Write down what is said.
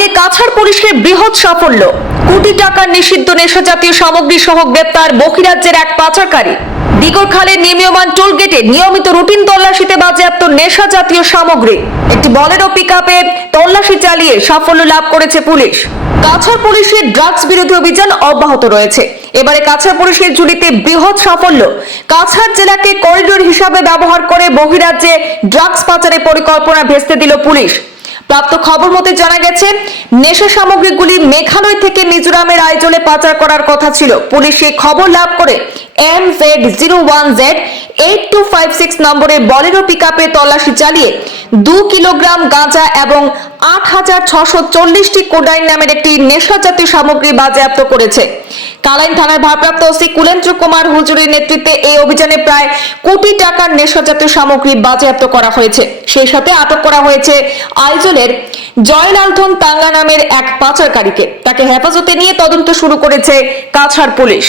আইনে কাছাড় পুলিশের বৃহৎ সাফল্য। কোটি টাকার নিষিদ্ধ নেশাজাতীয় সামগ্রী সহ গ্রেপ্তার বহিরাজ্যের এক পাচারকারী। দিগরখালের নির্মীয়মান টোল গেটে নিয়মিত রুটিন তল্লাশিতে বাজেয়াপ্ত নেশা জাতীয় সামগ্রী। একটি বলেরো পিক তল্লাশি চালিয়ে সাফল্য লাভ করেছে পুলিশ। কাছাড় পুলিশের ড্রাগস বিরোধী অভিযান অব্যাহত রয়েছে। এবারে কাছাড় পুলিশের ঝুলিতে বৃহৎ সাফল্য। কাছাড় জেলাকে করিডোর হিসাবে ব্যবহার করে বহিরাজ্যে ড্রাগস পাচারের পরিকল্পনা ভেস্তে দিল পুলিশ। প্রাপ্ত খবর মতে জানা গেছে, নেশা সামগ্রীগুলি মেঘালয় থেকে মিজোরামের আইজলে পাচার করার কথা ছিল। পুলিশ এই খবর লাভ করে M Z zero one Z eight two five six নম্বরের বলেরো পিক তল্লাশি চালিয়ে দু কিলোগ্রাম গাঁজা এবং আট হাজার ছশো চল্লিশটি কোডাইন নামের একটি নেশা জাতীয় সামগ্রী বাজেয়াপ্ত করেছে। কালাইন থানার ভারপ্রাপ্ত ওসি কুলেন্দ্র কুমার হুজুরের নেতৃত্বে এই অভিযানে প্রায় কোটি টাকার নেশা জাতীয় সামগ্রী বাজেয়াপ্ত করা হয়েছে। সেই সাথে আটক করা হয়েছে আইজলের জয়লালধন তাঙ্গা নামের এক পাচারকারীকে। তাকে হেফাজতে নিয়ে তদন্ত শুরু করেছে কাছাড় পুলিশ।